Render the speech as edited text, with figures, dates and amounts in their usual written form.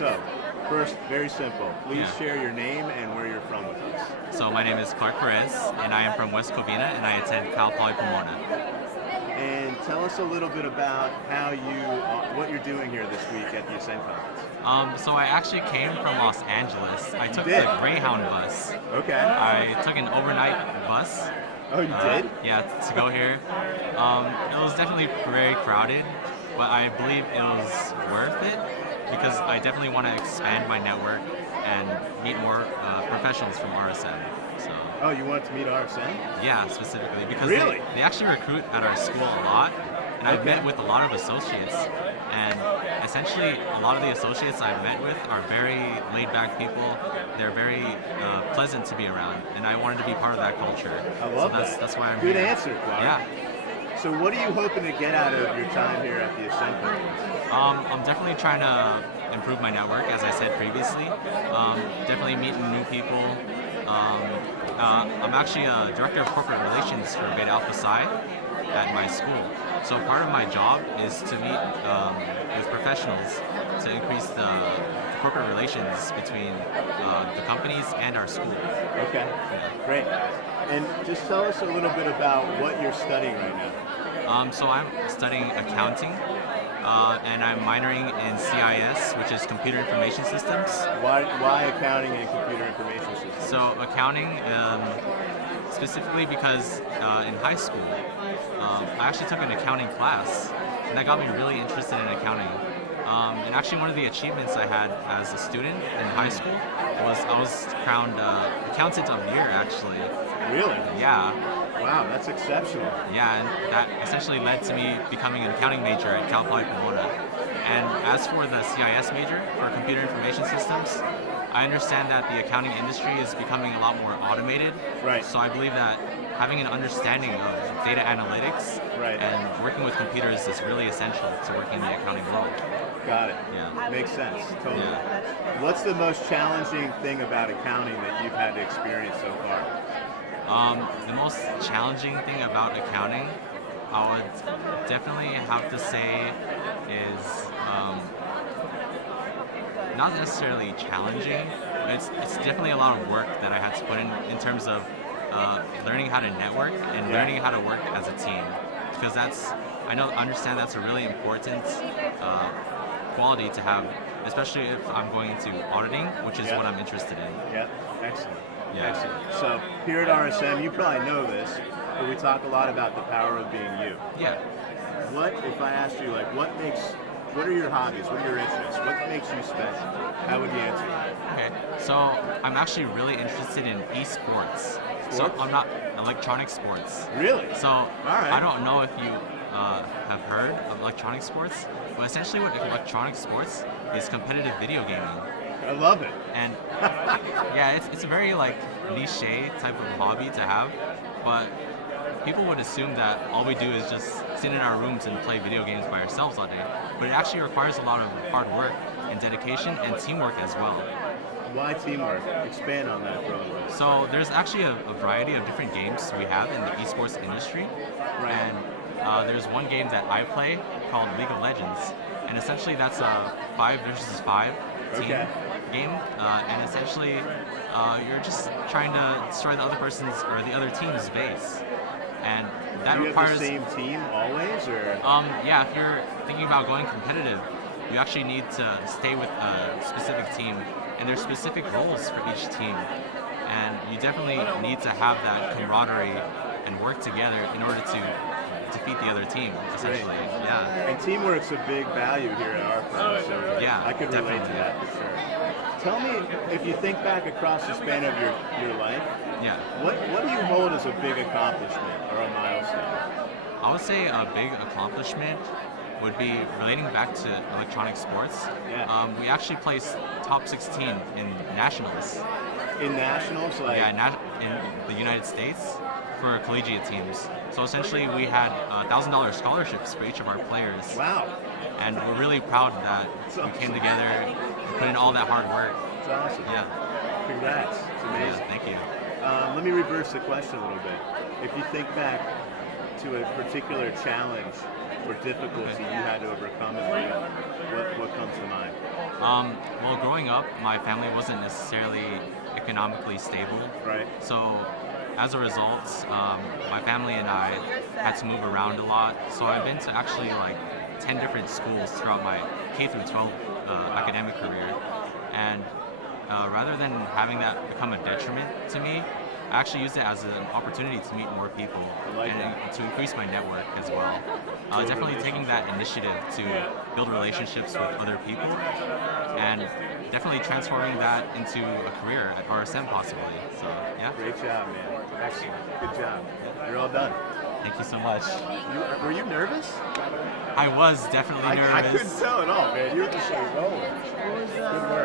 So, first, very simple. Please Yeah. share your name and where you're from with us. So my name is Clark Perez, and I am from West Covina, and I attend Cal Poly Pomona. And tell us a little bit about what you're doing here this week at the Ascend Conference. So I actually came from Los Angeles. I took did? the Greyhound bus. Okay. I took an overnight bus. Oh, you did? Yeah, to go here. It was definitely very crowded, but I believe it was worth it because I definitely want to expand my network and meet more professionals from RSM. So. Oh, you wanted to meet RSM? Yeah, specifically because Really? they actually recruit at our school a lot, and I've Okay. met with a lot of associates, and essentially a lot of the associates I've met with are very laid-back people. They're very pleasant to be around, and I wanted to be part of that culture. I love that. That's why I'm Good here. answer, Clark. Yeah. So what are you hoping to get out of your time here at the Ascend Conference? I'm definitely trying to improve my network, as I said previously. Definitely meeting new people. I'm actually a director of corporate relations for Beta Alpha Psi at my school. So part of my job is to meet with professionals to increase the corporate relations between the companies and our school. Okay, great. And just tell us a little bit about what you're studying right now. So I'm studying accounting, and I'm minoring in CIS, which is Computer Information Systems. Why accounting and computer information systems? So accounting, specifically because in high school, I actually took an accounting class, and that got me really interested in accounting. And actually one of the achievements I had as a student in high school was I was crowned Accountant of the Year, actually. Really? Yeah. Wow, that's exceptional. Yeah, and that essentially led to me becoming an accounting major at Cal Poly Pomona. And as for the CIS major, for Computer Information Systems, I understand that the accounting industry is becoming a lot more automated. Right. So I believe that having an understanding of data analytics and working with computers is really essential to working in the accounting world. Got it. Yeah. Makes sense. Totally. Yeah. What's the most challenging thing about accounting that you've had to experience so far? The most challenging thing about accounting, I would definitely have to say is not necessarily challenging, but it's definitely a lot of work that I had to put in terms of learning how to network and learning how to work as a team. Because understand that's a really important quality to have, especially if I'm going into auditing, which is what I'm interested in. Yeah, excellent. Yeah. Excellent. So here at RSM, you probably know this, but we talk a lot about the power of being you. Yeah. What if I asked you, like, what are your hobbies? What are your interests? What makes you special? How would you answer that? Okay, so I'm actually really interested in esports. So I'm not electronic sports. Really? So I don't know if you have heard of electronic sports, but essentially what electronic sports is competitive video gaming. I love it. And yeah, it's a very like niche type of hobby to have, but people would assume that all we do is just sit in our rooms and play video games by ourselves all day. But it actually requires a lot of hard work and dedication and teamwork as well. Why teamwork? Expand on that for a little bit. So there's actually a variety of different games we have in the esports industry. Right. And there's one game that I play called League of Legends. And essentially that's a 5 versus 5 team game. And essentially you're just trying to destroy the other person's or the other team's base. And that Do you requires have the same team always, or? Yeah, if you're thinking about going competitive, you actually need to stay with a specific team, and there's specific roles for each team. And you definitely need to have that camaraderie and work together in order to defeat the other team, essentially. Great. Yeah. And teamwork's a big value here at our firm, so Yeah, I could relate to definitely. that for sure. Tell me, if you think back across the span of your life, Yeah. what do you hold as a big accomplishment or a milestone? I would say a big accomplishment would be relating back to electronic sports. Yeah. We actually placed top 16 in nationals. In nationals, like In the United States for collegiate teams. So essentially we had $1,000 scholarships for each of our players. wow, And we're really proud that we came together and put in all that hard work. it's awesome. Yeah. Congrats, it's amazing. Yeah, thank you. Let me reverse the question a little bit. If you think back to a particular challenge or difficulty you had to overcome in life, what comes to mind? Well, growing up, my family wasn't necessarily economically stable. Right. So, as a result, my family and I had to move around a lot. So I've been to actually like 10 different schools throughout my K through 12 academic career. And rather than having that become a detriment to me, I actually used it as an opportunity to meet more people and to increase my network as well. Definitely taking that initiative to build relationships with other people and definitely transforming that into a career at RSM possibly. So yeah. Great job, man. Excellent. Good job. You're all done. Thank you so much. Were you nervous? I was definitely nervous. I couldn't tell at all, man. You were just like rolling. Good work.